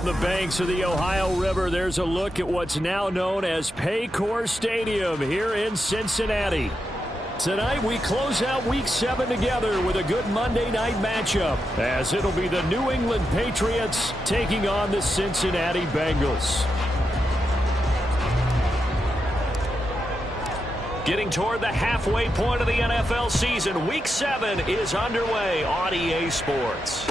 From the banks of the Ohio River, there's a look at what's now known as Paycor Stadium here in Cincinnati. Tonight, we close out Week 7 together with a good Monday night matchup, as it'll be the New England Patriots taking on the Cincinnati Bengals. Getting toward the halfway point of the NFL season, Week 7 is underway on EA Sports.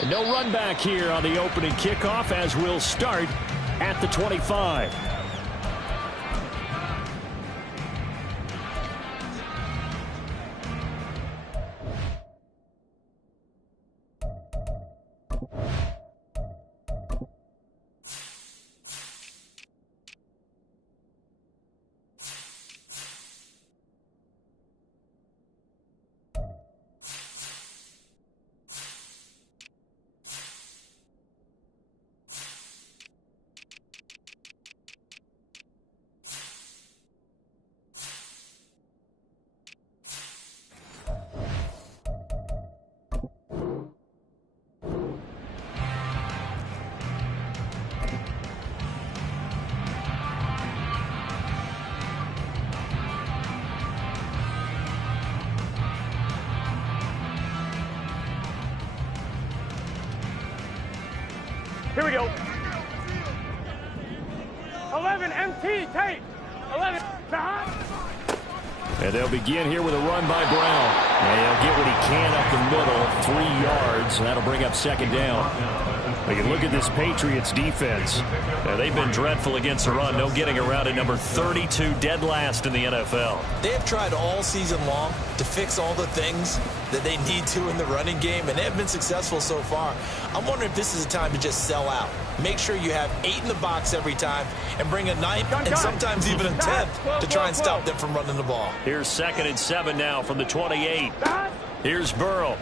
And no run back here on the opening kickoff, as we'll start at the 25. Here we go. 11 MT tape. 11 behind. And they'll begin here with a run by Brown. And he'll get what he can up the middle, 3 yards, and that'll bring up second down. You can look at this Patriots defense. They've been dreadful against the run. No getting around it. Number 32, dead last in the NFL. They have tried all season long to fix all the things that they need to in the running game, and they have been successful so far. I'm wondering if this is a time to just sell out. Make sure you have 8 in the box every time and bring a 9th and sometimes even a 10th to try and stop them from running the ball. Here's 2nd and 7 now from the 28. Here's Burrow.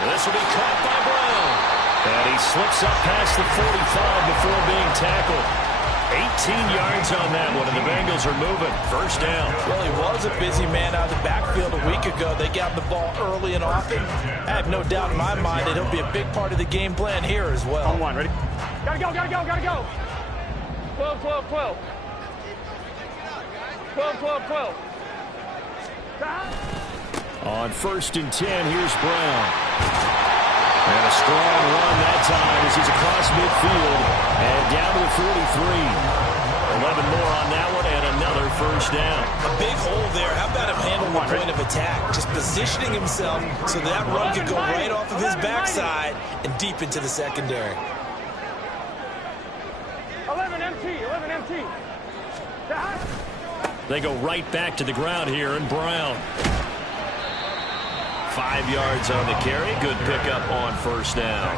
This will be caught by Brown. And he slips up past the 45 before being tackled. 18 yards on that one, and the Bengals are moving. First down. Well, he was a busy man out of the backfield a week ago. They got the ball early and often. I have no doubt in my mind that he'll be a big part of the game plan here as well. On one, ready? Gotta go, gotta go, gotta go. 12, 12, 12. 12, 12, 12. On 1st and 10, here's Brown. And a strong run that time as he's across midfield and down to the 43. 11 more on that one and another first down. A big hole there. How about him handling the point of attack? Just positioning himself so that run could go right off of his backside and deep into the secondary. 11 MT, 11 MT. They go right back to the ground here, and Brown. 5 yards on the carry. Good pickup on first down.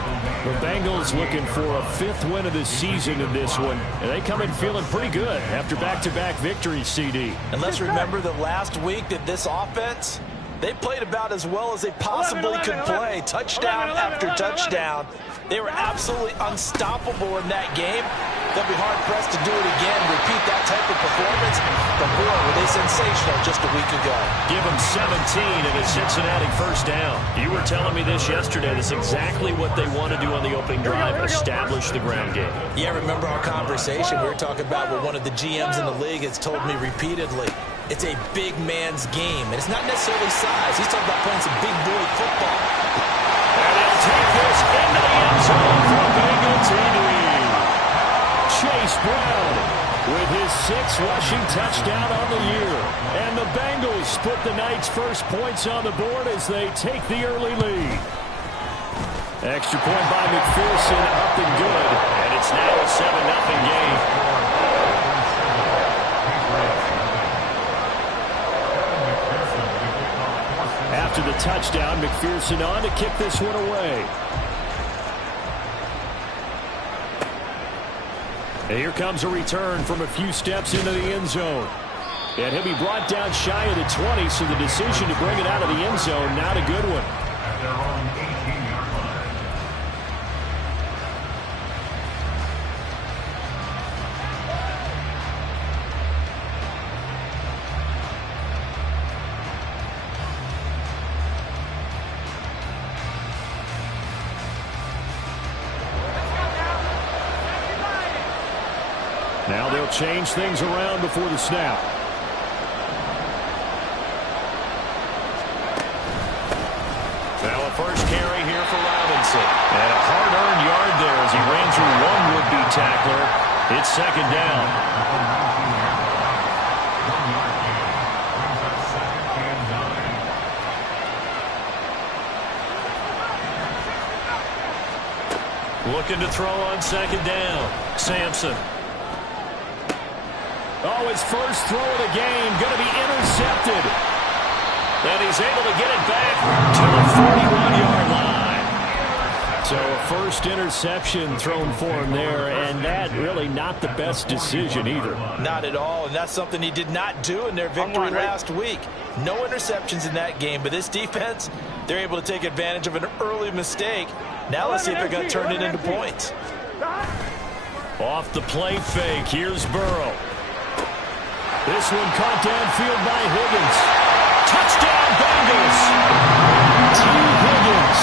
The Bengals looking for a 5th win of the season in this one. And they come in feeling pretty good after back-to-back victories, CD. And let's remember that last week that this offense, they played about as well as they possibly could play. Touchdown after touchdown. They were absolutely unstoppable in that game. They'll be hard-pressed to do it again, repeat that type of performance. But boy, were they sensational just a week ago. Give them 17 and a Cincinnati first down. You were telling me this yesterday. That's exactly what they want to do on the opening drive, establish the ground game. Yeah, remember our conversation? We were talking about what one of the GMs in the league has told me repeatedly. It's a big man's game, and it's not necessarily size. He's talking about playing some big boy football. And they'll take this into the end zone for Bengal TD. Chase Brown with his 6th rushing touchdown on the year. And the Bengals put the night's first points on the board as they take the early lead. Extra point by McPherson, up and good. And it's now a 7-0 game. After the touchdown, McPherson on to kick this one away. And here comes a return from a few steps into the end zone. And he'll be brought down shy of the 20, so the decision to bring it out of the end zone, not a good one. Now they'll change things around before the snap. Now a first carry here for Robinson. And a hard-earned yard there as he ran through one would-be tackler. It's second down. Looking to throw on second down. Sampson. Oh, his first throw of the game going to be intercepted. And he's able to get it back to the 41-yard line. So a first interception thrown for him there, and that really not the best decision either. Not at all, and that's something he did not do in their victory last week. No interceptions in that game, but this defense, they're able to take advantage of an early mistake. Now let's see if they're going to turn it into points. Off the play fake, here's Burrow. This one caught downfield by Higgins. Touchdown, Bengals! T. Higgins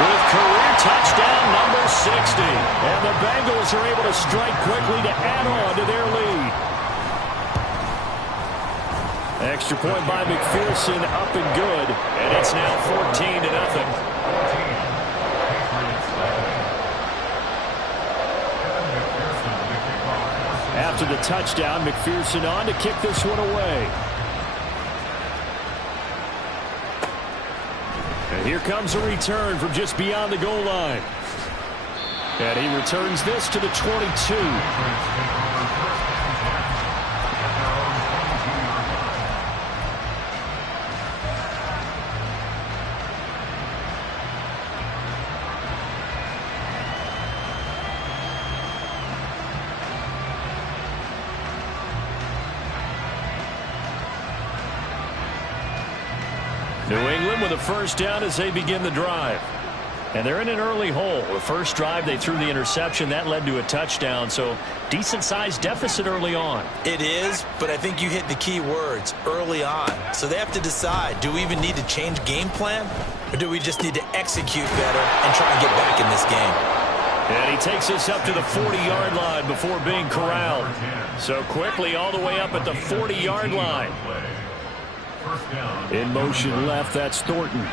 with career touchdown number 60. And the Bengals are able to strike quickly to add on to their lead. Extra point by McPherson, up and good. And it's now 14-0. After the touchdown, McPherson on to kick this one away. And here comes a return from just beyond the goal line. And he returns this to the 22. New England with a first down as they begin the drive. And they're in an early hole. The first drive, they threw the interception. That led to a touchdown. So decent-sized deficit early on. It is, but I think you hit the key words, early on. So they have to decide, do we even need to change game plan? Or do we just need to execute better and try and get back in this game? And he takes us up to the 40-yard line before being corralled. So quickly all the way up at the 40-yard line. In motion left, that's Thornton.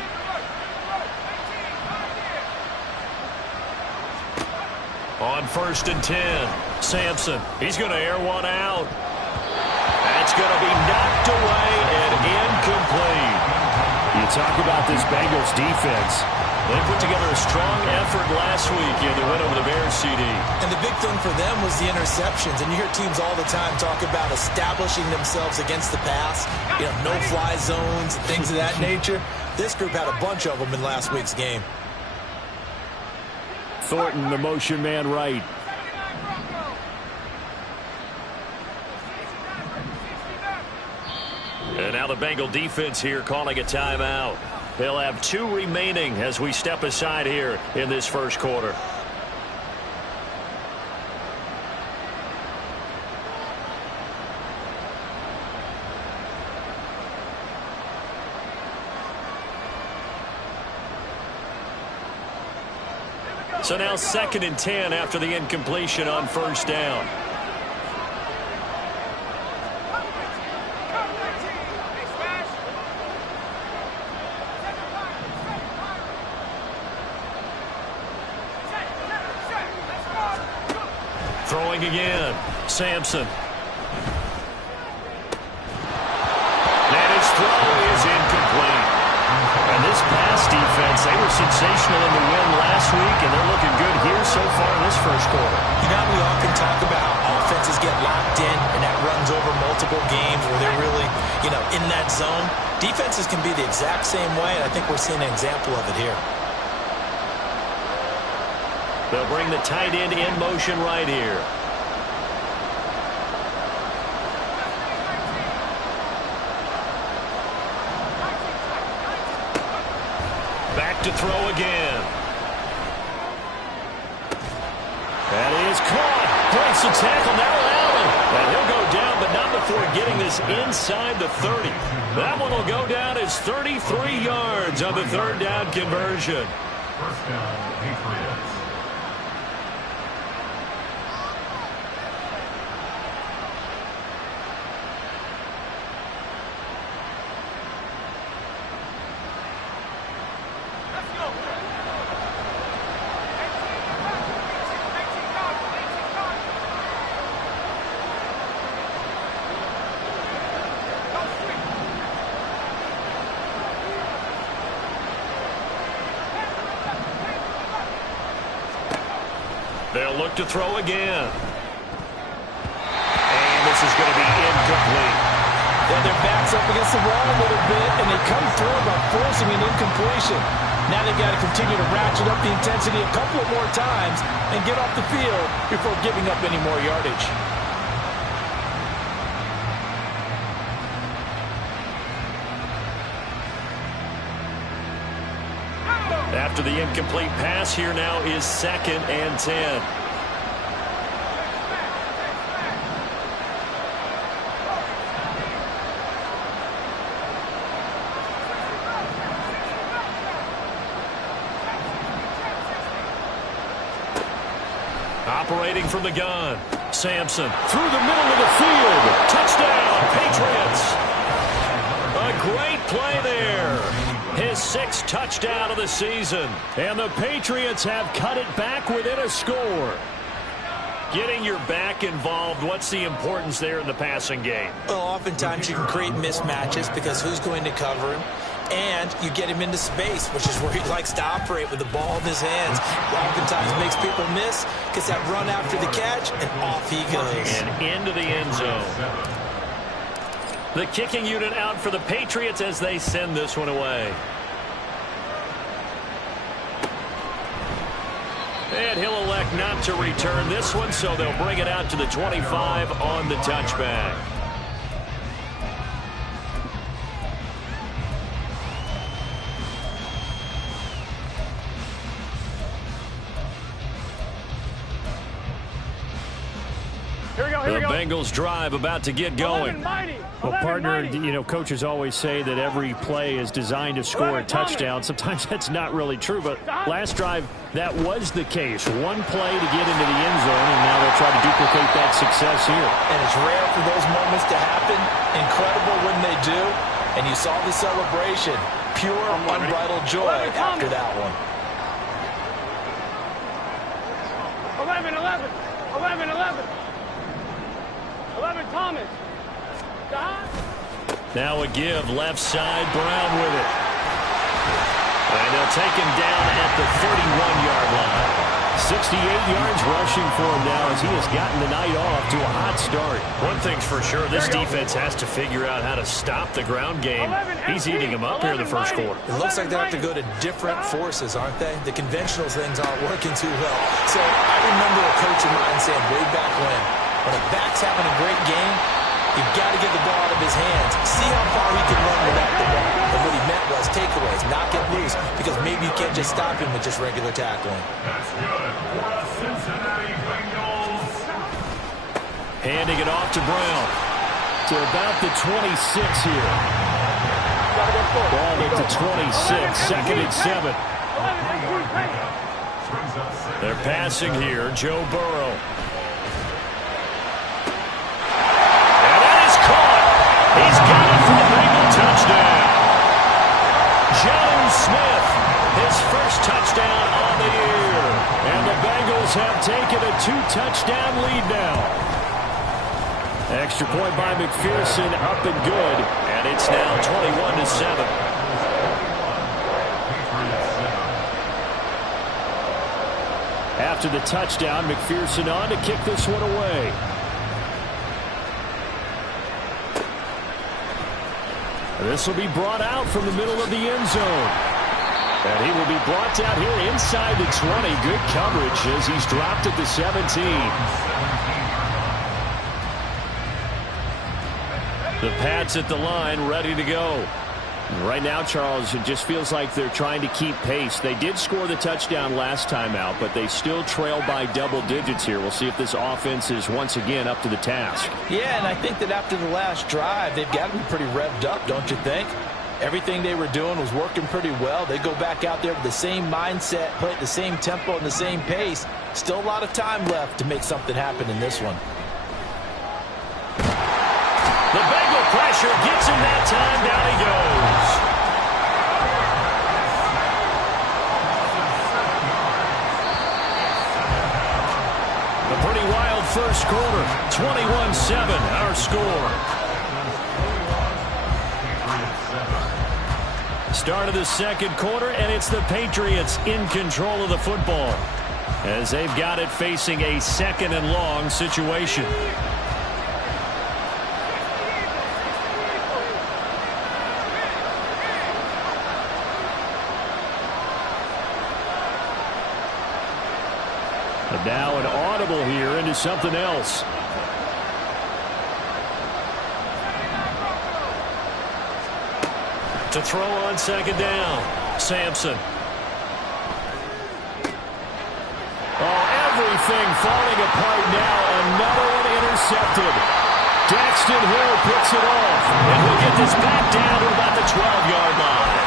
On 1st and 10, Sampson. He's going to air one out. That's going to be knocked away and incomplete. You talk about this Bengals defense. They put together a strong effort last week in the win over the Bears, CD. And the big thing for them was the interceptions. And you hear teams all the time talk about establishing themselves against the pass. You know, no-fly zones, things of that nature. This group had a bunch of them in last week's game. Thornton, the motion man right. And now the Bengal defense here calling a timeout. They'll have 2 remaining as we step aside here in this first quarter. So now 2nd and 10 after the incompletion on 1st down. Throwing again, Sampson. And his throw is incomplete. And this pass defense, they were sensational in the win last week, and they're looking good here so far in this first quarter. You know, we often talk about offenses get locked in, and that runs over multiple games where they're really, you know, in that zone. Defenses can be the exact same way, and I think we're seeing an example of it here. They'll bring the tight end in motion right here. Back to throw again. That is caught. Breaks the tackle. Now Allen. And he'll go down, but not before getting this inside the 30. That one will go down as 33 yards on the 3rd down conversion. First down, Patriots. They'll look to throw again. And this is going to be incomplete. Yeah, their back's up against the wall a little bit, and they come through by forcing an incompletion. Now they've got to continue to ratchet up the intensity a couple of more times and get off the field before giving up any more yardage. After the incomplete pass, here now is 2nd and 10. Operating from the gun. Sampson through the middle of the field. Touchdown, Patriots. A great play there. His 6th touchdown of the season. And the Patriots have cut it back within a score. Getting your back involved, what's the importance there in the passing game? Well, oftentimes you can create mismatches because who's going to cover him? And you get him into space, which is where he likes to operate with the ball in his hands. Oftentimes makes people miss, gets that run after the catch, and off he goes. And into the end zone. The kicking unit out for the Patriots as they send this one away. And he'll elect not to return this one, so they'll bring it out to the 25 on the touchback. Here we go. The Bengals drive about to get going. Well, partner, coaches always say that every play is designed to score a touchdown. Sometimes that's not really true, but last drive, that was the case. One play to get into the end zone, and now they'll try to duplicate that success here. And it's rare for those moments to happen. Incredible when they do. And you saw the celebration. Pure, unbridled joy after that one. 11, Thomas. Now a give, left side, Brown with it. And they'll take him down at the 31-yard line. 68 yards rushing for him now as he has gotten the night off to a hot start. One thing's for sure, this defense has to figure out how to stop the ground game. He's eating them up here in the first quarter. It looks like they have to go to different forces, aren't they? The conventional things aren't working too well. So I remember a coach of mine saying way back when a back's having a great game, you've got to get the ball out of his hands. See how far he can run without the ball. And what he meant was takeaways, not get loose, because maybe you can't just stop him with just regular tackling. Handing it off to Brown. To about the 26 here. Ball at the 26, 2nd and 7. They're passing here, Joe Burrow. He's got it for the Bengal touchdown. John Smith, his first touchdown on the year. And the Bengals have taken a 2-touchdown lead now. Extra point by McPherson, up and good. And it's now 21-7. After the touchdown, McPherson on to kick this one away. This will be brought out from the middle of the end zone. And he will be brought down here inside the 20. Good coverage as he's dropped at the 17. The Pats at the line, ready to go. Right now, Charles, it just feels like they're trying to keep pace. They did score the touchdown last time out, but they still trail by double digits here. We'll see if this offense is once again up to the task. Yeah, and I think that after the last drive, they've got to be pretty revved up, don't you think? Everything they were doing was working pretty well. They go back out there with the same mindset, play at the same tempo and the same pace. Still a lot of time left to make something happen in this one. The Bengal pressure gets him that time. Down he goes. A pretty wild first quarter. 21-7, our score. Start of the second quarter, and it's the Patriots in control of the football. as they've got it facing a 2nd and long situation. But now an audible here into something else. To throw on 2nd down, Sampson. Oh, everything falling apart now. Another one intercepted. Daxton Hill picks it off, and he'll get this back down to about the 12-yard line.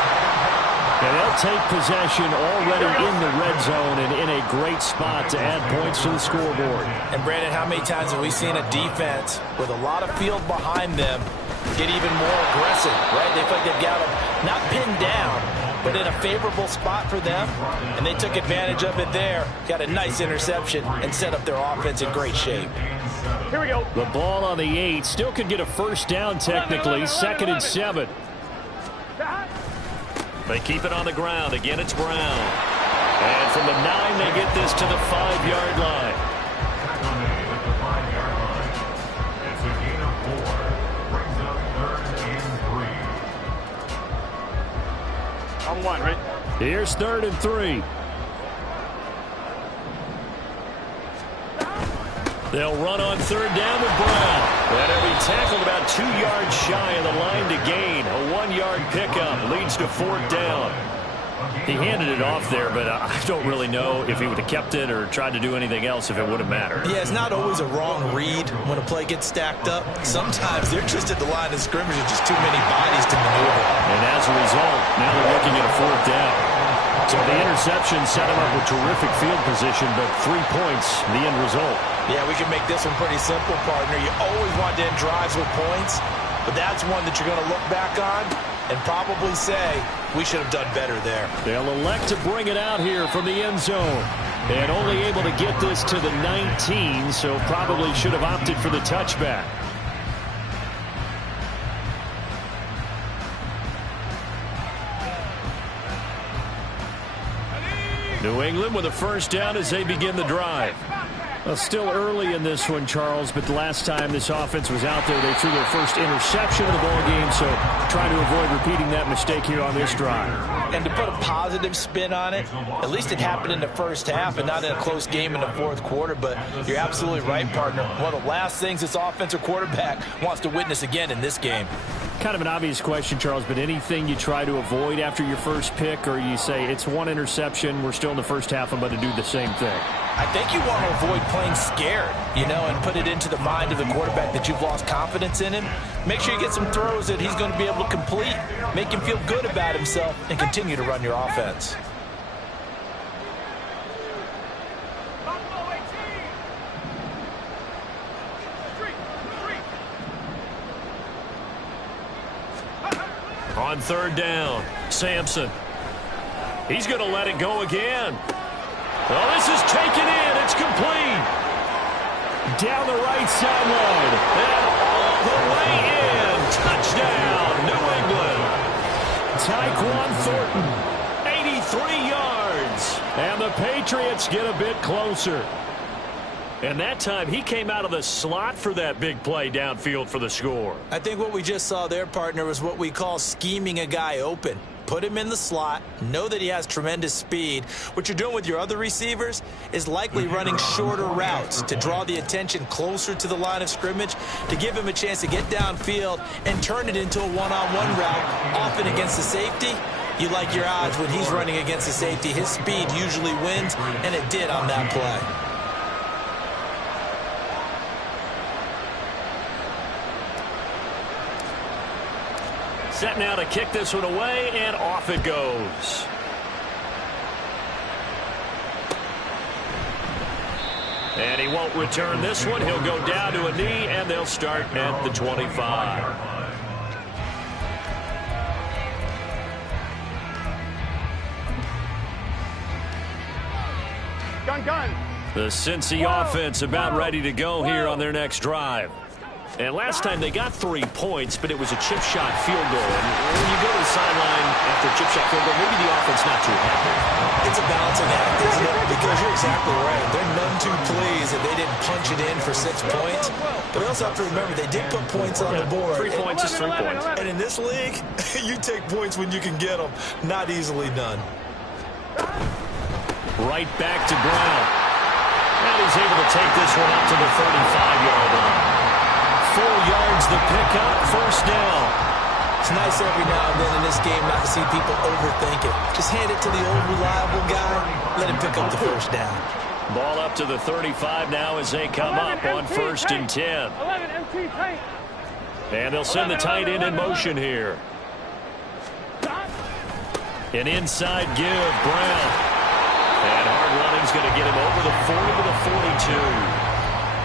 And they'll take possession already in the red zone and in a great spot to add points to the scoreboard. And, Brandon, how many times have we seen a defense with a lot of field behind them get even more aggressive, right? They feel like they've got them not pinned down, but in a favorable spot for them, and they took advantage of it there. Got a nice interception and set up their offense in great shape. Here we go. The ball on the 8. Still could get a first down technically. 2nd and 7. They keep it on the ground. Again, it's Brown. And from the 9, they get this to the 5-yard line. On 1, right? Here's 3rd and 3. They'll run on 3rd down with Brown. And he'll be tackled about 2 yards shy of the line to gain. A 1-yard pickup leads to 4th down. He handed it off there, but I don't really know if he would have kept it or tried to do anything else if it would have mattered. Yeah, it's not always a wrong read when a play gets stacked up. Sometimes they're just at the line of scrimmage with just too many bodies to maneuver. And as a result, now they're looking at a 4th down. So the interception set him up with terrific field position, but 3 points, the end result. Yeah, we can make this one pretty simple, partner. You always want to end drives with points, but that's one that you're going to look back on and probably say, we should have done better there. They'll elect to bring it out here from the end zone. And only able to get this to the 19, so probably should have opted for the touchback. New England with a first down as they begin the drive. Well, still early in this one, Charles, but the last time this offense was out there, they threw their first interception of the ball game, so trying to avoid repeating that mistake here on this drive. And to put a positive spin on it, at least it happened in the first half and not in a close game in the 4th quarter, but you're absolutely right, partner. One of the last things this offensive quarterback wants to witness again in this game. Kind of an obvious question, Charles, but anything you try to avoid after your first pick, or you say it's one interception, we're still in the first half, I'm going to do the same thing? I think you want to avoid playing scared, and put it into the mind of the quarterback that you've lost confidence in him. Make sure you get some throws that he's going to be able to complete, make him feel good about himself, and continue to run your offense. On 3rd down, Sampson. He's going to let it go again. Well, this is taken in. It's complete. Down the right sideline. And all the way in. Touchdown, New England. Tyquan Thornton, 83 yards. And the Patriots get a bit closer. And that time, he came out of the slot for that big play downfield for the score. I think what we just saw there, partner, was what we call scheming a guy open. Put him in the slot, know that he has tremendous speed. What you're doing with your other receivers is likely running shorter routes to draw the attention closer to the line of scrimmage, to give him a chance to get downfield and turn it into a one-on-one route, often against the safety. You like your odds when he's running against the safety. His speed usually wins, and it did on that play. Set now to kick this one away, and off it goes. And he won't return this one. He'll go down to a knee, and they'll start at the 25. Gun. The Cincy offense about ready to go here on their next drive. And last time they got 3 points, but it was a chip shot field goal. And when you go to the sideline after a chip shot field goal, maybe the offense not too happy. It's a balancing act, isn't it? Because you're exactly right. They're none too pleased that they didn't punch it in for 6 points. But we also have to remember they did put points on the board. 3 points is 3 points. And in this league, you take points when you can get them. Not easily done. Right back to Brown. And he's able to take this one up to the 35-yard line. 4 yards the pickup, first down. It's nice every now and then in this game not to see people overthink it. Just hand it to the old reliable guy, let him pick up the first down. Ball up to the 35 now as they come up on 1st and 10. 11 MT tank. And they'll send the tight end in motion here. An inside give, Brown. And hard running's going to get him over the 40 to the 42.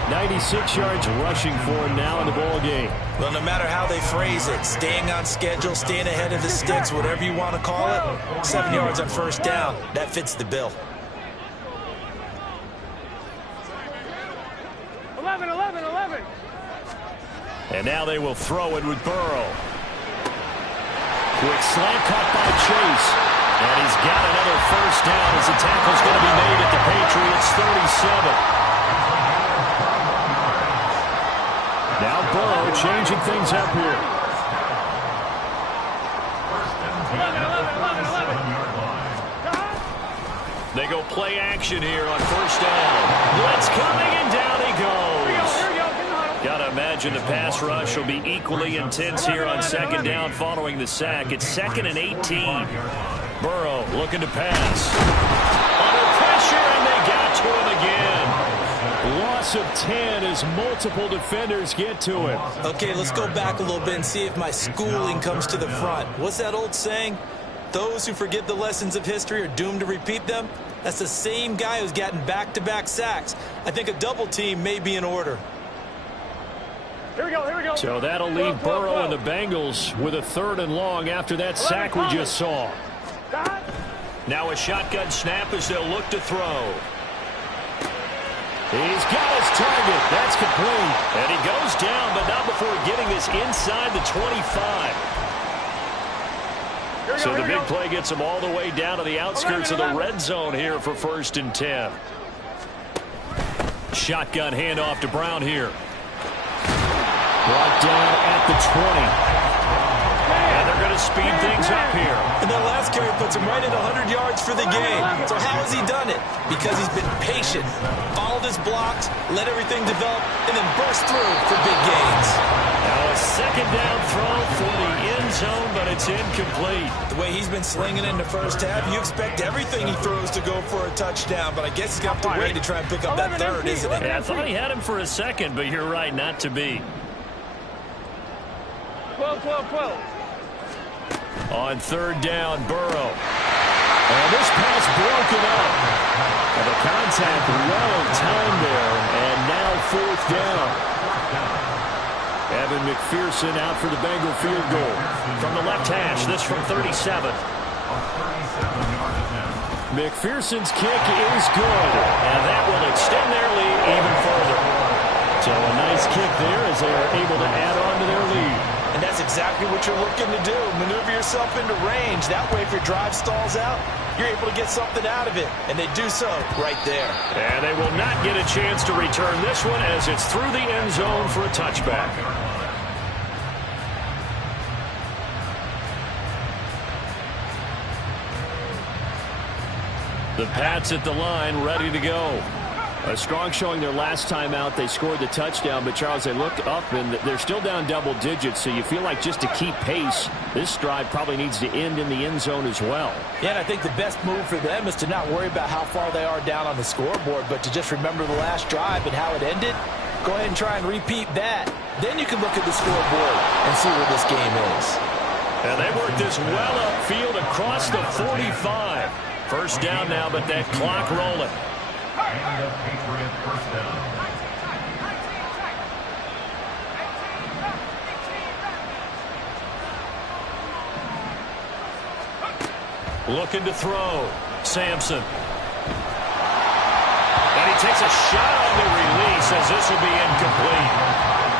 96 yards rushing for him now in the ball game. Well, no matter how they phrase it, staying on schedule, staying ahead of the sticks, whatever you want to call it, 7 yards on first down, that fits the bill. 11. And now they will throw it with Burrow. Quick slant caught by Chase. And he's got another first down as the tackle's going to be made at the Patriots 37. Now Burrow changing things up here. 11. They go play action here on first down. Blitz coming and down he goes. Gotta imagine the pass rush will be equally intense here on second down following the sack. It's 2nd and 18. Burrow looking to pass. Under pressure and they got to him again. Loss of 10 as multiple defenders get to him. Okay, let's go back a little bit and see if my schooling comes to the front. What's that old saying? Those who forget the lessons of history are doomed to repeat them. That's the same guy who's gotten back-to-back sacks. I think a double team may be in order. Here we go. So that'll leave Burrow and the Bengals with a 3rd and long after that sack we just saw. Now a shotgun snap as they'll look to throw. He's got his target. That's complete. And he goes down, but not before getting this inside the 25. So the big play gets him all the way down to the outskirts of the red zone here for 1st and 10. Shotgun handoff to Brown here. Brought down at the 20. And they're going to speed things up here. And that last carry puts him right at 100 yards for the game. So how has he done it? Because he's been patient, followed his blocks, let everything develop, and then burst through for big gains. Now a 2nd down throw for the end zone, but it's incomplete. The way he's been slinging in the first half, you expect everything he throws to go for a touchdown, but I guess he's got to wait to try and pick up that 3rd, isn't it? Yeah, I thought he had him for a second, but you're right, not to be. 12. On 3rd down, Burrow. And this pass broken up. And the contact well timed there. And now 4th down. Evan McPherson out for the Bengal field goal. From the left hash, this from 37. McPherson's kick is good. And that will extend their lead even further. So a nice kick there as they are able to add on to their lead. And that's exactly what you're looking to do. Maneuver yourself into range. That way, if your drive stalls out, you're able to get something out of it. And they do so right there. And they will not get a chance to return this one as it's through the end zone for a touchback. The Pats at the line, ready to go. A strong showing their last time out. They scored the touchdown, but Charles, they look up and they're still down double digits, so you feel like just to keep pace, this drive probably needs to end in the end zone as well. Yeah, and I think the best move for them is to not worry about how far they are down on the scoreboard, but to just remember the last drive and how it ended. Go ahead and try and repeat that. Then you can look at the scoreboard and see where this game is. And they work this well upfield across the 45. First down now, but that clock rolling. And a Patriot first down. Looking to throw. Sampson. And he takes a shot on the release as this will be incomplete.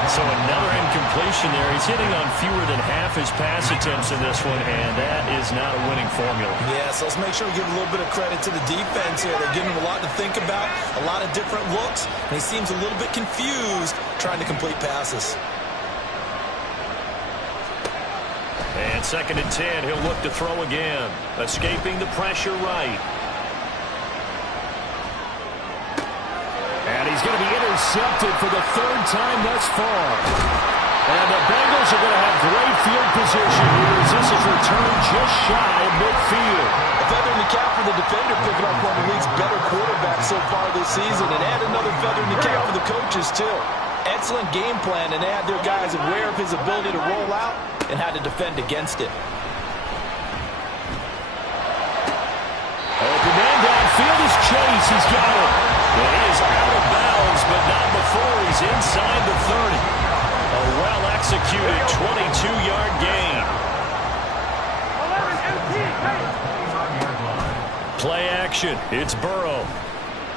So another incompletion there. He's hitting on fewer than half his pass attempts in this one, and that is not a winning formula. Yeah, so let's make sure we give a little bit of credit to the defense here. They're giving him a lot to think about, a lot of different looks, and he seems a little bit confused trying to complete passes. And 2nd and 10, he'll look to throw again. Escaping the pressure right. And he's going to be intercepted for the 3rd time thus far. And the Bengals are going to have great field position here as this is returned just shy of midfield. A feather in the cap for the defender, picking up one of the league's better quarterbacks so far this season. And add another feather in the cap for the coaches, too. Excellent game plan, and they had their guys aware of his ability to roll out and how to defend against it. Open man downfield is Chase. He's got it. It is out of bounds, but not before he's inside the 30. A well-executed 22-yard gain. Play action. It's Burrow.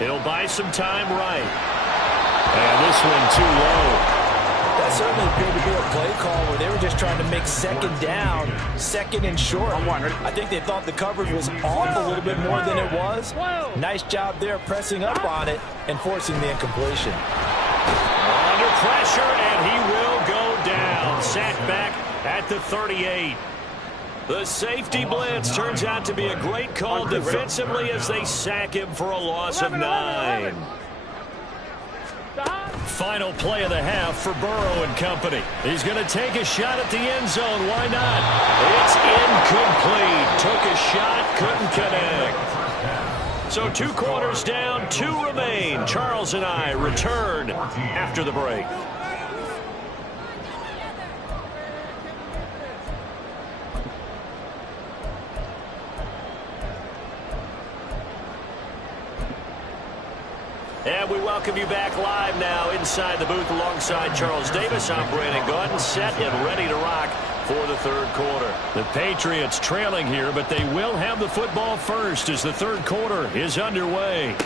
He'll buy some time right. And this one too low. That certainly appeared to be a play call where they were just trying to make 2nd down, 2nd and short. I think they thought the coverage was off a little bit more than it was. Nice job there pressing up on it and forcing the incompletion. Under pressure, and he will go down. Sacked back at the 38. The safety blitz turns out to be a great call defensively as they sack him for a loss of 9. Final play of the half for Burrow and company. He's going to take a shot at the end zone. Why not? It's incomplete. Took a shot, couldn't connect. So 2 quarters down, 2 remain. Charles and I return after the break. And we welcome you back live now inside the booth alongside Charles Davis. I'm Brandon Gordon, set and ready to rock for the 3rd quarter. The Patriots trailing here, but they will have the football first as the 3rd quarter is underway.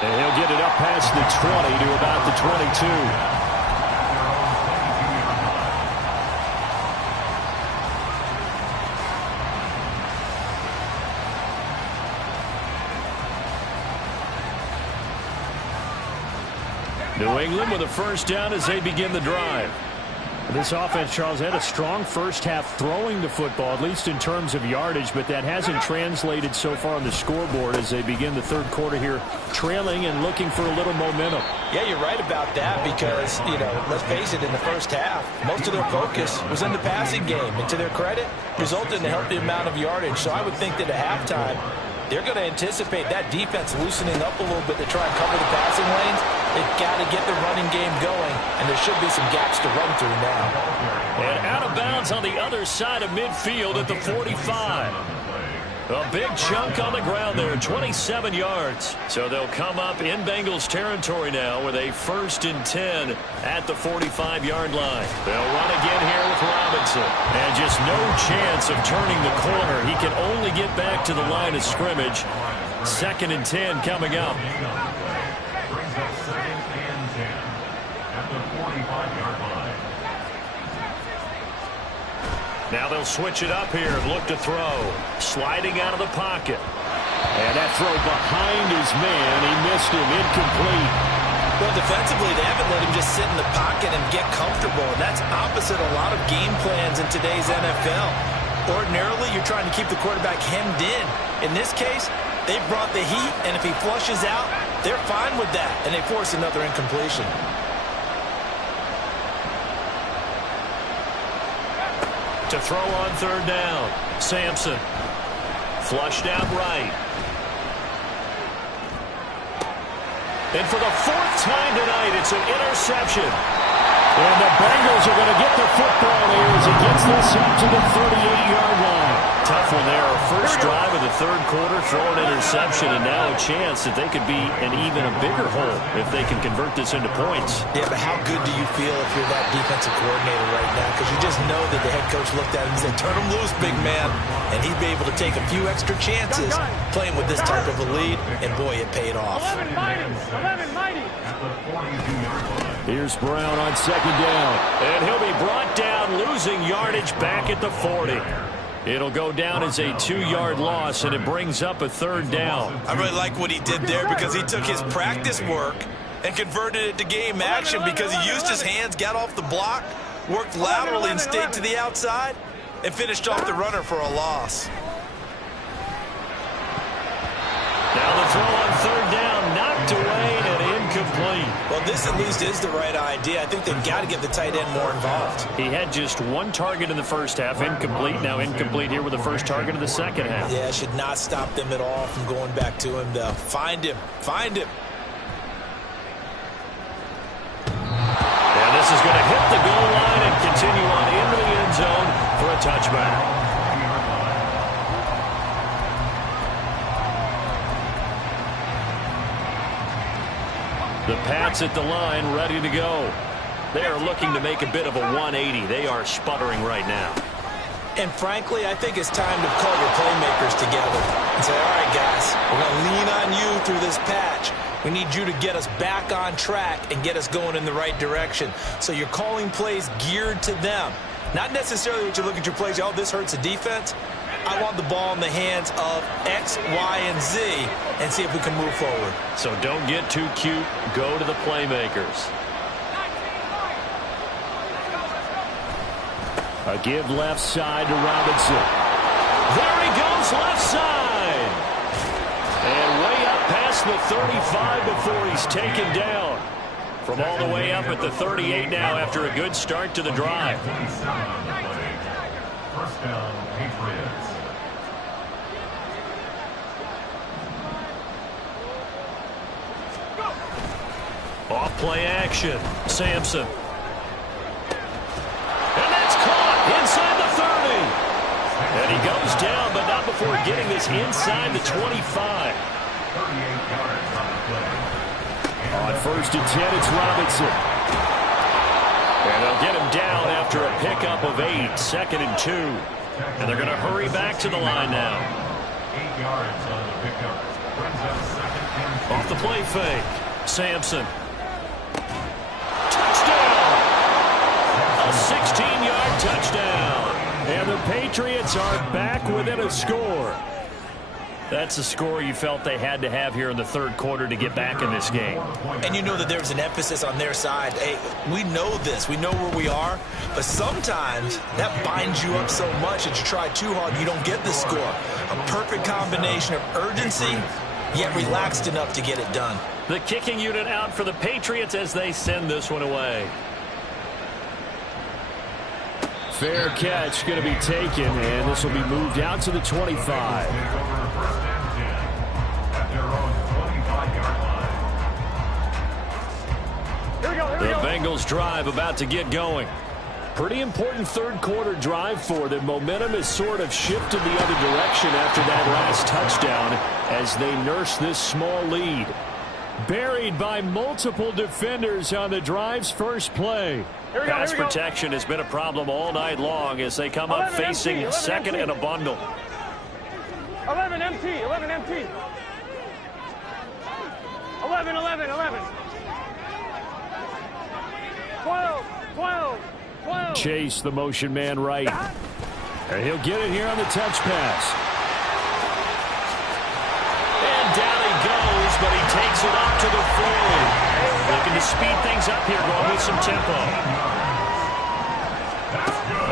And he'll get it up past the 20 to about the 22. New England with a 1st down as they begin the drive. This offense, Charles, had a strong first half throwing the football, at least in terms of yardage, but that hasn't translated so far on the scoreboard as they begin the 3rd quarter here, trailing and looking for a little momentum. Yeah, you're right about that because, let's face it, in the first half, most of their focus was in the passing game. And to their credit, resulted in a healthy amount of yardage. So I would think that at halftime, they're going to anticipate that defense loosening up a little bit to try and cover the passing lanes. They've got to get the running game going, and there should be some gaps to run through now. And out of bounds on the other side of midfield at the 45. A big chunk on the ground there, 27 yards. So they'll come up in Bengals territory now with a 1st and 10 at the 45-yard line. They'll run again here with Robinson. And just no chance of turning the corner. He can only get back to the line of scrimmage. 2nd and 10 coming up. Brings up 2nd and 10 at the 45-yard line. Now they'll switch it up here and look to throw. Sliding out of the pocket. And that throw behind his man. He missed him. Incomplete. Well, defensively, they haven't let him just sit in the pocket and get comfortable. And that's opposite a lot of game plans in today's NFL. Ordinarily, you're trying to keep the quarterback hemmed in. In this case, they brought the heat, and if he flushes out, they're fine with that. And they force another incompletion. To throw on 3rd down. Sampson. Flushed out right. And for the 4th time tonight, it's an interception. And the Bengals are going to get the football here as he gets this up to the 38-yard line. Tough one there. First drive of the third quarter, throw an interception, and now a chance that they could be in even a bigger hole if they can convert this into points. Yeah, but how good do you feel if you're that defensive coordinator right now? Because you just know that the head coach looked at him and said, turn him loose, big man. And he'd be able to take a few extra chances playing with this type of a lead, and boy, it paid off. 11 mighty. 11 mighty. Here's Brown on second down, and he'll be brought down, losing yardage back at the 40. It'll go down as a 2-yard loss, and it brings up a third down. I really like what he did there because he took his practice work and converted it to game action because he used his hands, got off the block, worked laterally and stayed to the outside, and finished off the runner for a loss. Now the throw on third down, knocked away and incomplete. Well, this at least is the right idea. I think they've got to get the tight end more involved. He had just one target in the first half, incomplete. Now incomplete here with the first target of the second half. Yeah, it should not stop them at all from going back to him to find him. Find him. And this is going to hit the goal line and continue on into the end zone for a touchback. The Pats at the line, ready to go. They are looking to make a bit of a 180. They are sputtering right now. And frankly, I think it's time to call your playmakers together and say, all right, guys, we're going to lean on you through this patch. We need you to get us back on track and get us going in the right direction. So you're calling plays geared to them. Not necessarily what you look at your plays, oh, this hurts the defense. I want the ball in the hands of X, Y, and Z and see if we can move forward. So don't get too cute. Go to the playmakers. A give left side to Robinson. There he goes, left side. And way up past the 35 before he's taken down. From all the way up at the 38 now after a good start to the drive. First down, Patriots. Off play action. Sampson. And that's caught inside the 30. And he goes down, but not before getting this inside the 25. 38 yards on the play. On first and 10, it's Robinson. And they'll get him down after a pickup of 8, second and 2. And they're going to hurry back to the line now. 8 yards on the pickup. Brings up second and 2. Off the play fake. Sampson. Touchdown! A 16-yard touchdown. And the Patriots are back within a score. That's a score you felt they had to have here in the third quarter to get back in this game. And you know that there's an emphasis on their side. Hey, we know this. We know where we are. But sometimes that binds you up so much that you try too hard and you don't get the score. A perfect combination of urgency, yet relaxed enough to get it done. The kicking unit out for the Patriots as they send this one away. Fair catch going to be taken, and this will be moved out to the 25. The Bengals drive about to get going. Pretty important third quarter drive for them. Momentum has sort of shifted the other direction after that last touchdown as they nurse this small lead. Buried by multiple defenders on the drive's first play. Pass protection has been a problem all night long as they come up facing second and a bundle. 11 MT, 11 MT. 11, 11, 11. 12, 12, 12. Chase, the motion man right. And he'll get it here on the touch pass. And down he goes, but he takes it up to the 40. Looking to speed things up here, going with some tempo.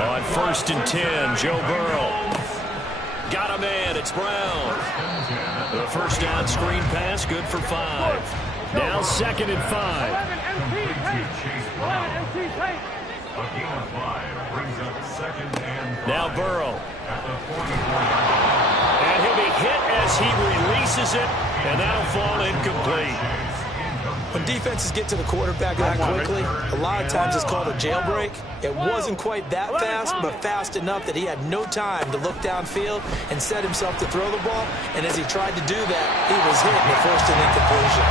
On first and 10, Joe Burrow. Got a man, it's Brown. The first down screen pass, good for 5. Now second and 5. 11 MT, tape. 11 MT, tape. A gain of 5 brings up second and 5. Now Burrow. At the 44-yard line. And he'll be hit as he releases it, and that'll fall incomplete. When defenses get to the quarterback that quickly, a lot of times it's called a jailbreak. It wasn't quite that fast, but fast enough that he had no time to look downfield and set himself to throw the ball. And as he tried to do that, he was hit and forced an incompletion.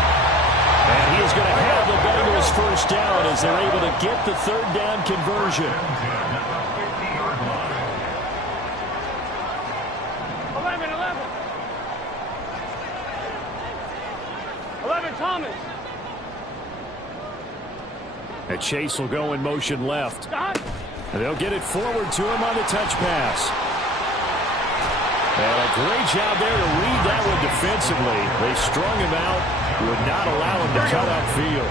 And he is going to have the Bengals first down as they're able to get the third down conversion. 11, Thomas. And Chase will go in motion left. And they'll get it forward to him on the touch pass. And a great job there to read that one defensively. They strung him out, would not allow him to cut upfield.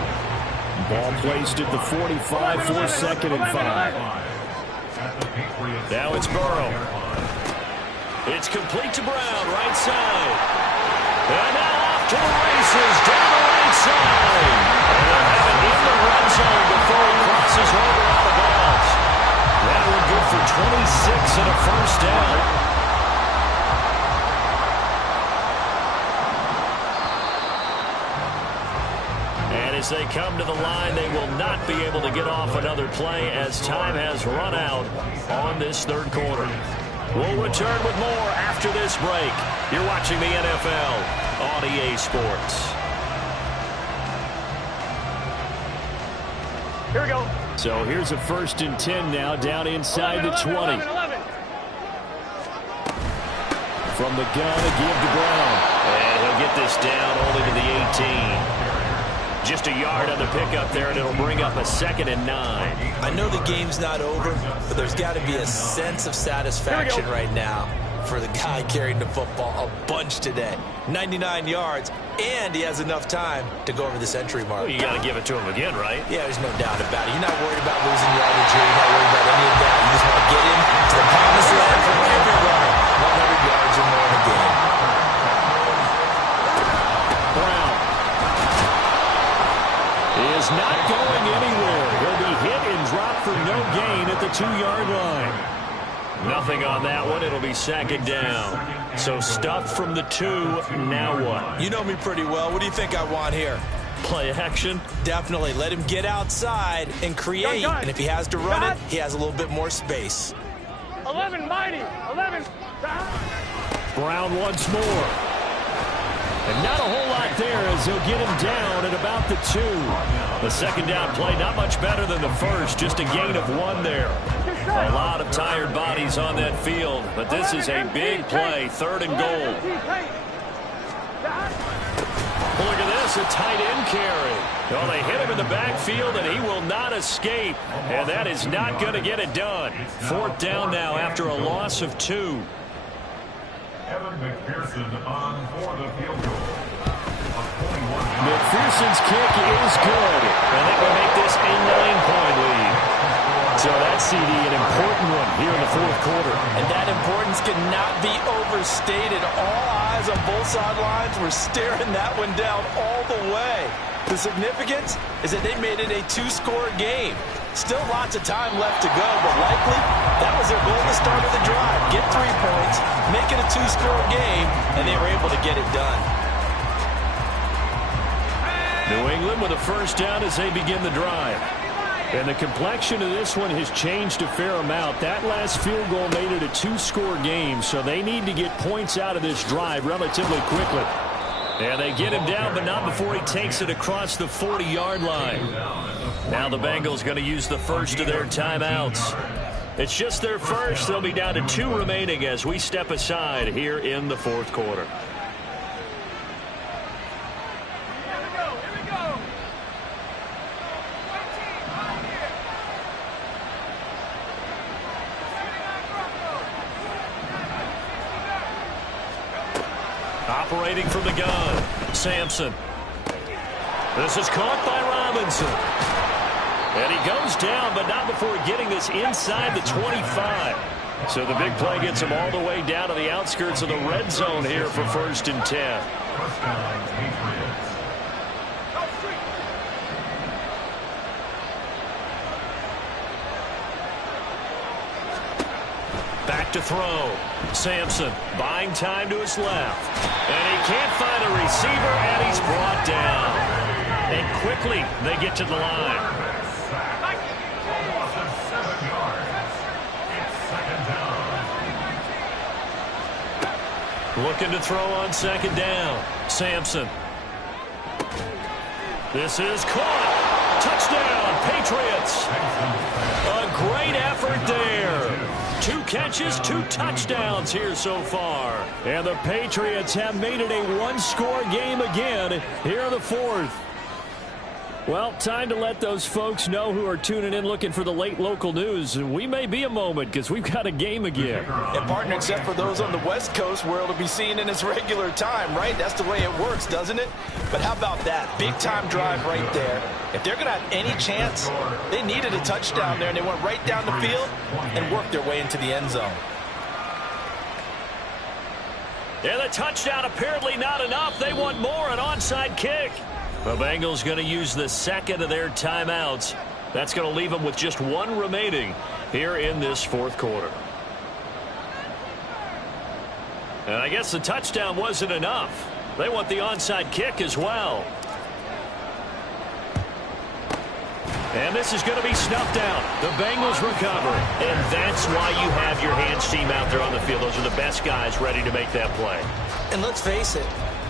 Ball placed at the 45 for 2nd and 5. Now it's Burrow. It's complete to Brown, right side. And now off to the races, down the right side. And they'll have it in the red zone before he crosses over out of bounds. That one good for 26 and a first down. As they come to the line, they will not be able to get off another play as time has run out on this third quarter. We'll return with more after this break. You're watching the NFL on EA Sports. Here we go. So here's a 1st and 10 now, down inside the 20. 11. From the gun, a give to Brown. And he'll get this down only to the 18. Just a yard on the pickup there, and it'll bring up a 2nd and 9. I know the game's not over, but there's got to be a sense of satisfaction right now for the guy carrying the football a bunch today. 99 yards, and he has enough time to go over the century mark. Well, you got to give it to him again, right? Yeah, there's no doubt about it. You're not worried about losing yardage here. You're not worried about any of that. You just want to get him to the promised land for every runner. 100 yards or more in a game. Brown is not going anywhere. He'll be hit and dropped for no gain at the 2-yard line. Nothing on that one. It'll be 2nd down. So stuffed from the 2. Now what? You know me pretty well. What do you think I want here? Play action? Definitely. Let him get outside and create. And if he has to run it, he has a little bit more space. 11, mighty. 11. Brown once more. And not a whole lot there as he'll get him down at about the 2. The 2nd down play, not much better than the first, just a gain of 1 there. A lot of tired bodies on that field, but this is a big play, 3rd and goal. Look at this, a tight end carry. Well, they hit him in the backfield, and he will not escape. And that is not going to get it done. 4th down now after a loss of 2. Evan McPherson on for the field goal. McPherson's kick is good. And that will make this a 9-point lead. So that CD, an important one here in the 4th quarter. And that importance cannot be overstated. All eyes on both sidelines were staring that one down all the way. The significance is that they made it a 2-score game. Still lots of time left to go, but likely that was their goal to start of the drive. Get 3 points, make it a 2-score game, and they were able to get it done. New England with a first down as they begin the drive. And the complexion of this one has changed a fair amount. That last field goal made it a 2-score game, so they need to get points out of this drive relatively quickly. And they get him down, but not before he takes it across the 40-yard line. Now the Bengals going to use the first of their timeouts. It's just their first. They'll be down to 2 remaining as we step aside here in the 4th quarter. Operating from the gun, Sampson. This is caught by Robinson. And he goes down, but not before getting this inside the 25. So the big play gets him all the way down to the outskirts of the red zone here for 1st and 10. Back to throw. Sampson buying time to his left. And he can't find a receiver, and he's brought down. And quickly they get to the line. Looking to throw on second down. Sampson. This is caught. Touchdown, Patriots. A great effort there. 2 catches, 2 touchdowns here so far. And the Patriots have made it a one-score game again here in the 4th. Well, time to let those folks know who are tuning in looking for the late local news. We may be a moment because we've got a game again. And partner, except for those on the West Coast where it'll be seen in its regular time, right? That's the way it works, doesn't it? But how about that? Big-time drive right there. If they're going to have any chance, they needed a touchdown there, and they went right down the field and worked their way into the end zone. And the touchdown apparently not enough. They want more, an onside kick. The Bengals going to use the second of their timeouts. That's going to leave them with just 1 remaining here in this 4th quarter. And I guess the touchdown wasn't enough. They want the onside kick as well. And this is going to be snuffed out. The Bengals recover. And that's why you have your hands team out there on the field. Those are the best guys ready to make that play. And let's face it,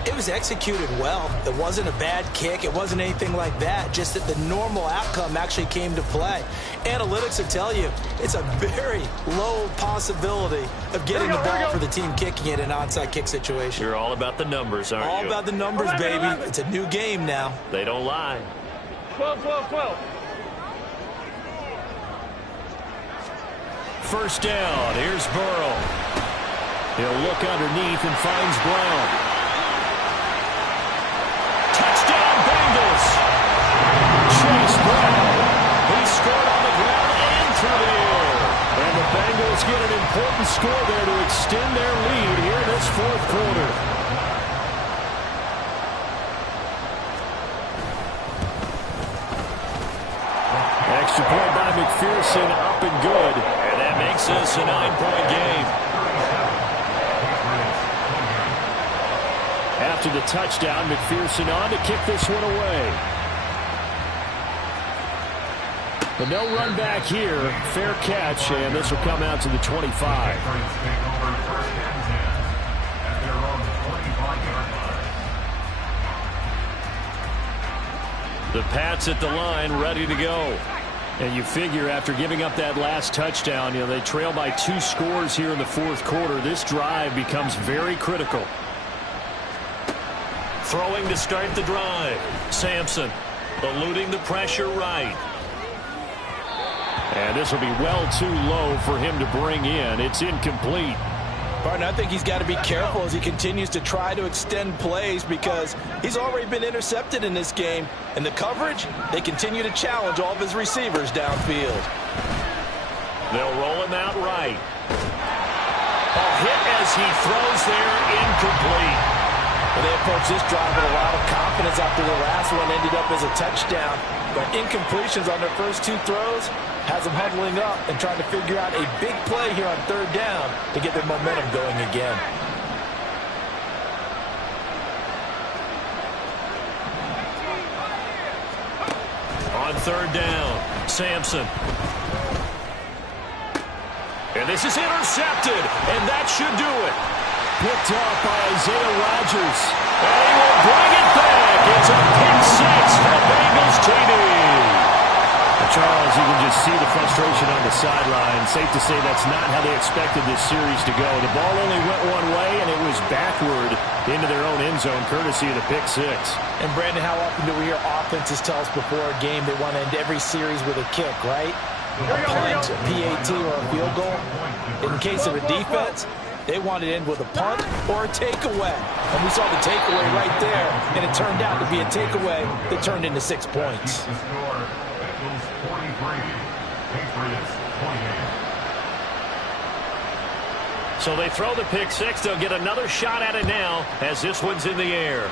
it was executed well. It wasn't a bad kick. It wasn't anything like that. Just that the normal outcome actually came to play. Analytics will tell you it's a very low possibility of getting the ball for the team kicking it in an onside kick situation. You're all about the numbers, aren't you? All about the numbers, baby. It's a new game now. They don't lie. 12, 12, 12. First down. Here's Burrow. He'll look underneath and finds Brown. Touchdown, Bengals. Chase Brown. He scored on the ground and through the air. And the Bengals get an important score there to extend their lead here in this 4th quarter. Extra point by McPherson, up and good. And that makes this a 9-point game. After the touchdown, McPherson on to kick this one away. But no run back here. Fair catch, and this will come out to the 25. The Pats at the line, ready to go. And you figure after giving up that last touchdown, they trail by 2 scores here in the 4th quarter. This drive becomes very critical. Throwing to start the drive. Sampson eluding the pressure right. And this will be well too low for him to bring in. It's incomplete. Partner, I think he's got to be careful as he continues to try to extend plays because he's already been intercepted in this game. And the coverage, they continue to challenge all of his receivers downfield. They'll roll him out right. A hit as he throws there, incomplete. Well, they approached this drive with a lot of confidence after the last one ended up as a touchdown. But incompletions on their first 2 throws has them huddling up and trying to figure out a big play here on 3rd down to get their momentum going again. On 3rd down, Sampson. And this is intercepted, and that should do it. Picked off by Isaiah Rodgers. And he will bring it back. It's a pick 6 for the Bengals TD. Charles, you can just see the frustration on the sideline. Safe to say that's not how they expected this series to go. The ball only went one way, and it was backward into their own end zone, courtesy of the pick 6. And, Brandon, how often do we hear offenses tell us before a game they want to end every series with a kick, right? A punt, a PAT, or a field goal. In case of a defense, they wanted to end with a punt or a takeaway. And we saw the takeaway right there, and it turned out to be a takeaway that turned into 6 points. So they throw the pick 6. They'll get another shot at it now as this one's in the air.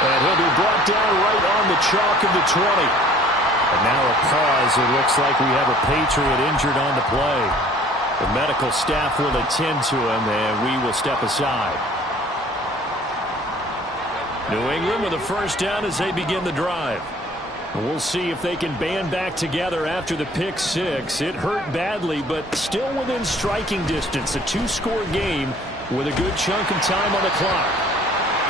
And he'll be brought down right on the chalk of the 20. And now a pause. It looks like we have a Patriot injured on the play. The medical staff will attend to him, and we will step aside. New England with a first down as they begin the drive. We'll see if they can band back together after the pick six. It hurt badly, but still within striking distance. A two-score game with a good chunk of time on the clock.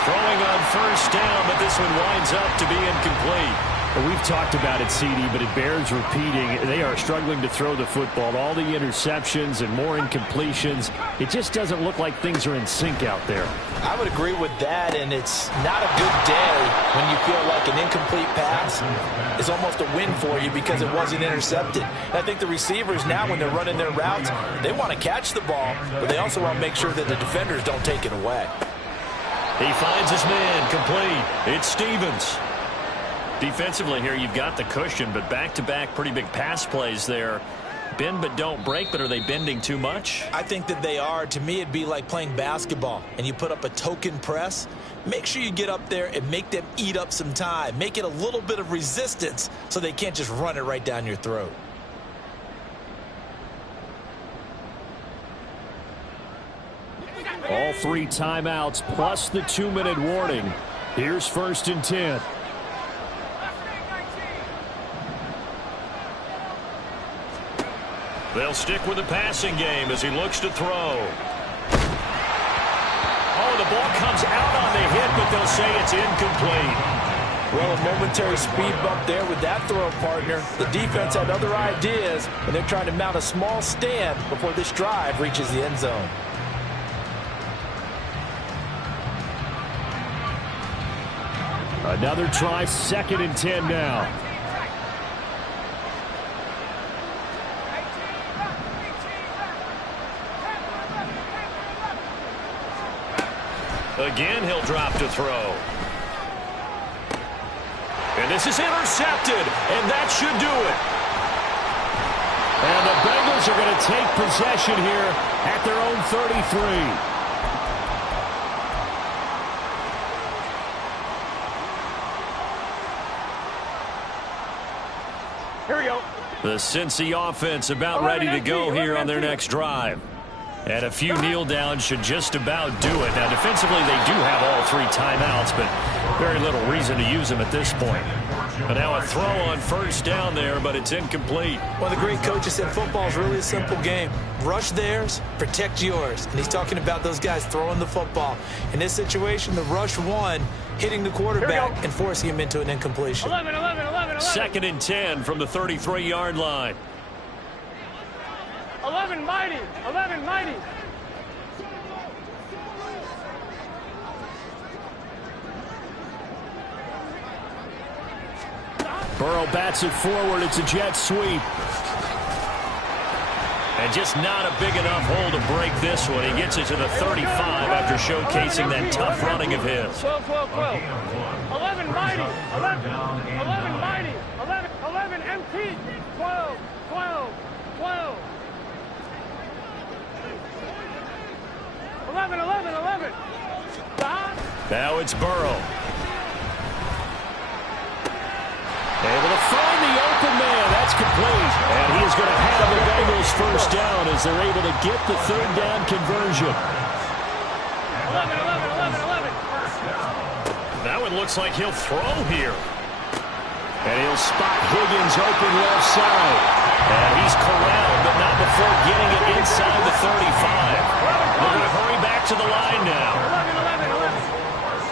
Throwing on first down, but this one winds up to be incomplete. Well, we've talked about it, CD, but it bears repeating. They are struggling to throw the football. All the interceptions and more incompletions. It just doesn't look like things are in sync out there. I would agree with that, and it's not a good day when you feel like an incomplete pass is almost a win for you because it wasn't intercepted. And I think the receivers now, when they're running their routes, they want to catch the ball, but they also want to make sure that the defenders don't take it away. He finds his man complete. It's Stevens. Defensively here, you've got the cushion, but back-to-back pretty big pass plays there. Bend but don't break, but are they bending too much? I think that they are. To me, it'd be like playing basketball, and you put up a token press. Make sure you get up there and make them eat up some time. Make it a little bit of resistance so they can't just run it right down your throat. All three timeouts plus the 2-minute warning. Here's 1st and 10. They'll stick with the passing game as he looks to throw. Oh, the ball comes out on the hit, but they'll say it's incomplete. Well, a momentary speed bump there with that throw partner. The defense had other ideas, and they're trying to mount a small stand before this drive reaches the end zone. Another try, 2nd and 10 now. Again, he'll drop to throw. And this is intercepted, and that should do it. And the Bengals are going to take possession here at their own 33. Here we go. The Cincy offense about ready to go here on their next drive. And a few kneel downs should just about do it. Now, defensively, they do have all three timeouts, but very little reason to use them at this point. But now a throw on first down there, but it's incomplete. One of the great coaches said football is really a simple game. Rush theirs, protect yours. And he's talking about those guys throwing the football. In this situation, the rush one, hitting the quarterback and forcing him into an incompletion. 11. 2nd and 10 from the 33-yard line. 11 mighty. Burrow bats it forward. It's a jet sweep. And just not a big enough hole to break this one. He gets it to the 35 after showcasing that tough running of his. 12. 11 mighty. 11 mighty. 11 empty. 12. 11. Now it's Burrow. Able to find the open man. That's complete. And he is going to have the Bengals first down as they're able to get the 3rd down conversion. 11. That one looks like he'll throw here. And he'll spot Higgins open left side. And he's corralled, but not before getting it inside the 35. They're going to hurry back to the line now.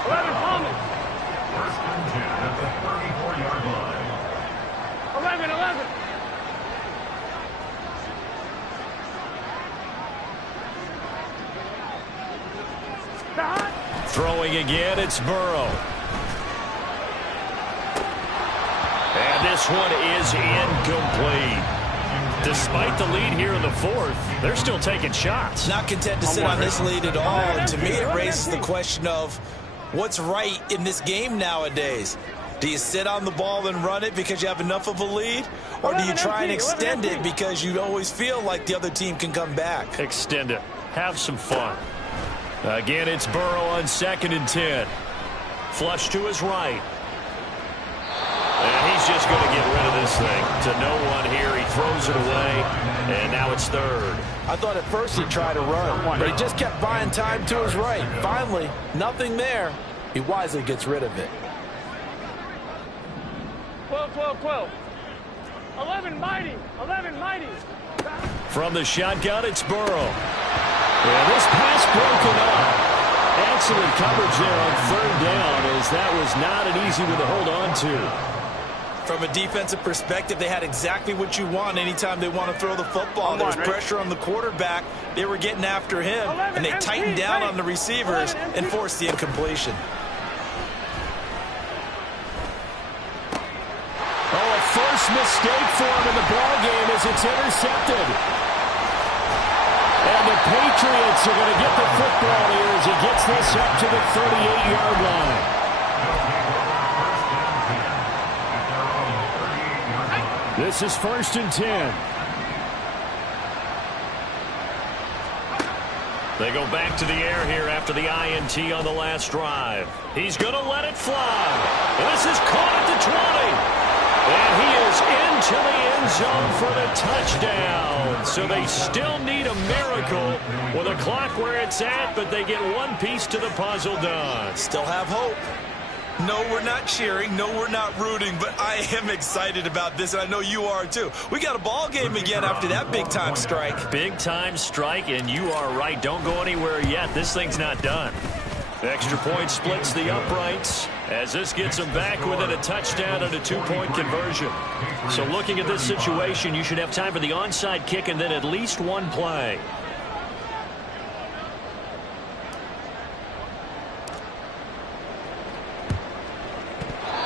11 Thomas. 1st and 10 at the 34-yard line. 11. Throwing again, it's Burrow. And this one is incomplete. Despite the lead here in the 4th, they're still taking shots. Not content to sit on this lead at all. And to me, it raises the question of what's right in this game nowadays. Do you sit on the ball and run it because you have enough of a lead? Or do you try and extend it because you always feel like the other team can come back? Extend it. Have some fun. Again, it's Burrow on 2nd and 10. Flush to his right. And he's just going to get rid of this thing. To no one here. He throws it away. And now it's 3rd. I thought at first he'd try to run, but he just kept buying time to his right. Finally, nothing there. He wisely gets rid of it. 12, 12, 12. 11 mighty. 11 mighty. From the shotgun, it's Burrow. And this pass broken up. Excellent coverage there on third down, as that was not an easy one to hold on to. From a defensive perspective, they had exactly what you want anytime they want to throw the football. There was pressure on the quarterback. They were getting after him, and they tightened down on the receivers and forced the incompletion. Oh, a first mistake for him in the ballgame as it's intercepted. And the Patriots are going to get the football here as he gets this up to the 38-yard line. This is 1st and 10. They go back to the air here after the INT on the last drive. He's going to let it fly. And this is caught at the 20. And he is into the end zone for the touchdown. So they still need a miracle with a clock where it's at, but they get one piece to the puzzle done. Still have hope. No, we're not cheering. No, we're not rooting, but I am excited about this, and I know you are too. We got a ball game again after that big-time strike. Big-time strike, and you are right. Don't go anywhere yet. This thing's not done. The extra point splits the uprights as this gets them back within a touchdown and a two-point conversion. So looking at this situation, you should have time for the onside kick and then at least one play.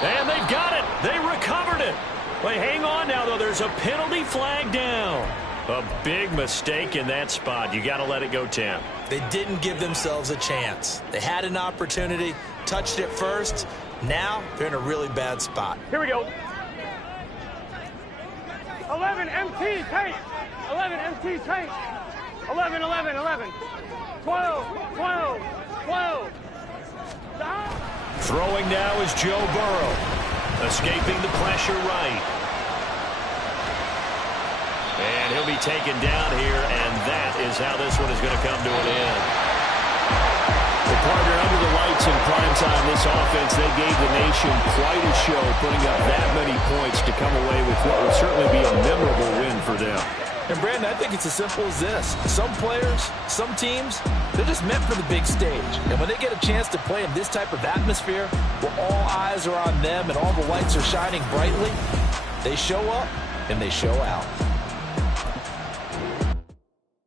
And they've got it. They recovered it. But hang on now, though. There's a penalty flag down. A big mistake in that spot. You got to let it go, Tim. They didn't give themselves a chance. They had an opportunity, touched it first. Now they're in a really bad spot. Here we go. 11 MT tank. 11 MT tank. 11, 11, 11. 12, 12, 12. Stop. Throwing now is Joe Burrow. Escaping the pressure right. And he'll be taken down here, and that is how this one is going to come to an end. The partner under the lights in prime time, this offense, they gave the nation quite a show, putting up that many points to come away with what will certainly be a memorable win for them. And, Brandon, I think it's as simple as this. Some players, some teams, they're just meant for the big stage. And when they get a chance to play in this type of atmosphere, where all eyes are on them and all the lights are shining brightly, they show up and they show out.